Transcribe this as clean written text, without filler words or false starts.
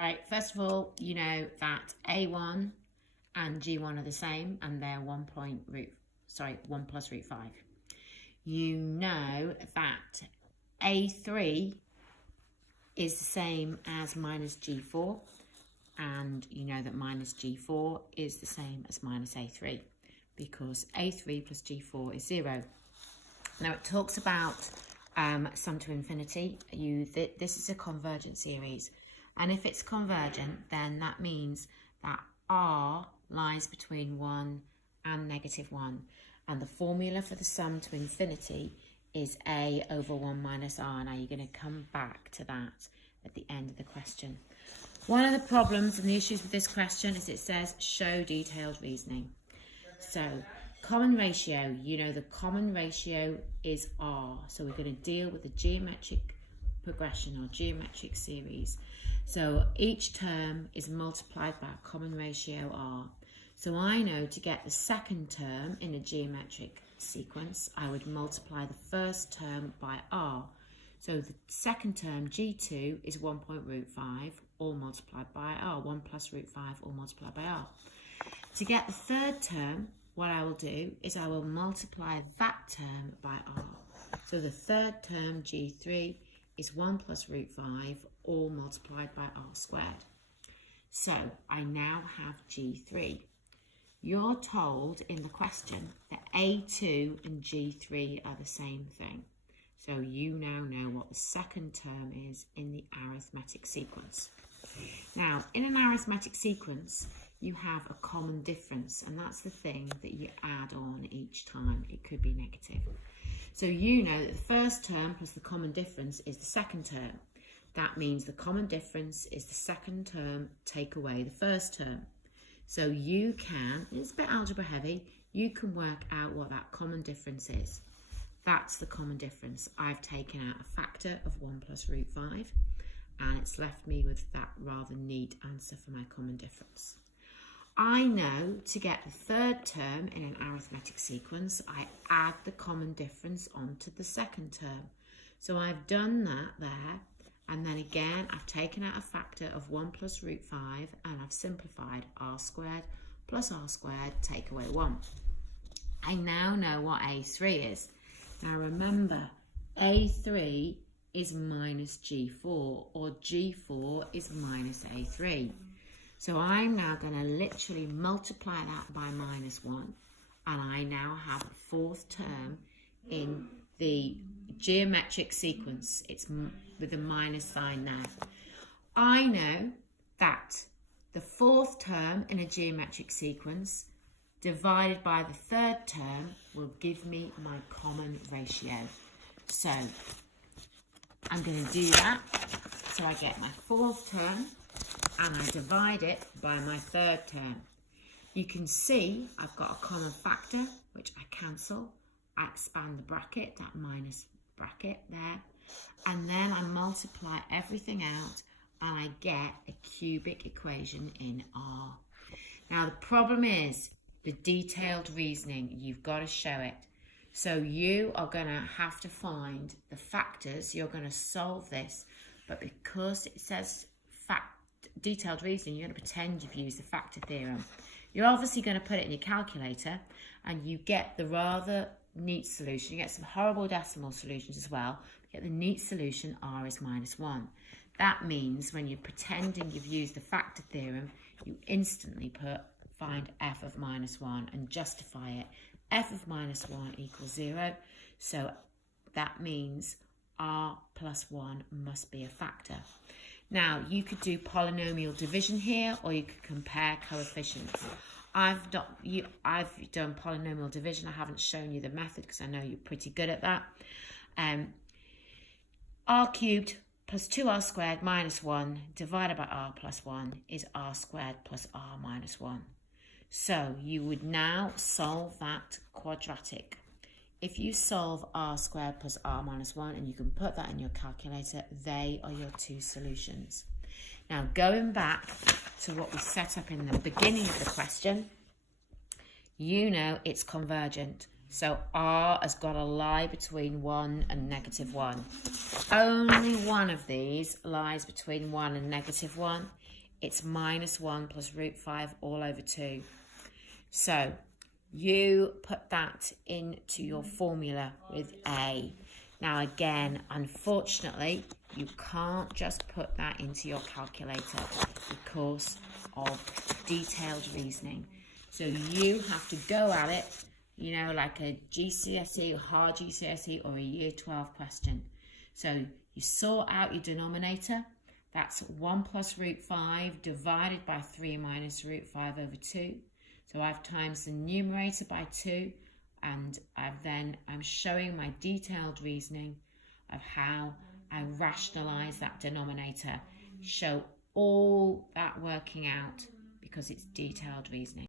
Right, first of all, you know that A1 and G1 are the same, and they're 1 plus root 5. You know that A3 is the same as minus G4, and you know that minus G4 is the same as minus A3, because A3 plus G4 is 0. Now it talks about sum to infinity. This is a convergent series, and if it's convergent, then that means that R lies between 1 and negative 1, and the formula for the sum to infinity is A over 1 minus R. Now you're going to come back to that at the end of the question. One of the problems and the issues with this question is it says show detailed reasoning. So common ratio, you know the common ratio is R. So we're going to deal with the geometric progression or geometric series. So each term is multiplied by a common ratio R. So I know to get the second term in a geometric sequence, I would multiply the first term by R. So the second term, G2, is 1.5, all multiplied by R. 1 plus root 5, all multiplied by R. To get the third term, what I will do is I will multiply that term by R. So the third term, G3, is 1 plus root 5, all multiplied by R squared. So I now have G3. You're told in the question that A2 and G3 are the same thing. So you now know what the second term is in the arithmetic sequence. Now, in an arithmetic sequence, you have a common difference, and that's the thing that you add on each time. It could be negative. So you know that the first term plus the common difference is the second term. That means the common difference is the second term, take away the first term. So you can, it's a bit algebra heavy, you can work out what that common difference is. That's the common difference. I've taken out a factor of 1 plus root 5, and it's left me with that rather neat answer for my common difference. I know to get the third term in an arithmetic sequence, I add the common difference onto the second term. So I've done that there, and then again, I've taken out a factor of 1 plus root 5, and I've simplified R squared plus R squared, take away 1. I now know what A3 is. Now remember, A3 is minus G4, or G4 is minus A3. So I'm now going to literally multiply that by minus 1, and I now have a fourth term in the geometric sequence. It's with a minus sign there. I know that the fourth term in a geometric sequence divided by the third term will give me my common ratio. So I'm going to do that. So I get my fourth term and I divide it by my third term. You can see I've got a common factor, which I cancel. I expand the bracket, that minus bracket there, and then I multiply everything out and I get a cubic equation in R. Now the problem is the detailed reasoning. You've got to show it. So you are going to have to find the factors. You're going to solve this, but because it says detailed reasoning, you're going to pretend you've used the factor theorem. You're obviously going to put it in your calculator and you get the rather neat solution. You get some horrible decimal solutions as well. You get the neat solution, R is minus 1. That means when you're pretending you've used the factor theorem, you instantly find f of minus 1 and justify it. F of minus 1 equals 0. So that means R plus 1 must be a factor. Now, you could do polynomial division here, or you could compare coefficients. I've done polynomial division. I haven't shown you the method because I know you're pretty good at that. R cubed plus 2R squared minus 1 divided by R plus 1 is R squared plus R minus 1. So you would now solve that quadratic. If you solve R squared plus R minus 1, and you can put that in your calculator, they are your two solutions. Now, going back to what we set up in the beginning of the question, you know it's convergent. So R has got to lie between 1 and negative 1. Only one of these lies between 1 and negative 1. it's minus 1 plus root 5 all over 2. So you put that into your formula with A. Now again, unfortunately, you can't just put that into your calculator because of detailed reasoning. So you have to go at it, you know, like a GCSE, hard GCSE, or a year 12 question. So you sort out your denominator. That's 1 plus root 5 divided by 3 minus root 5 over 2. So I've times the numerator by 2, and I'm showing my detailed reasoning of how I rationalise that denominator, show all that working out because it's detailed reasoning.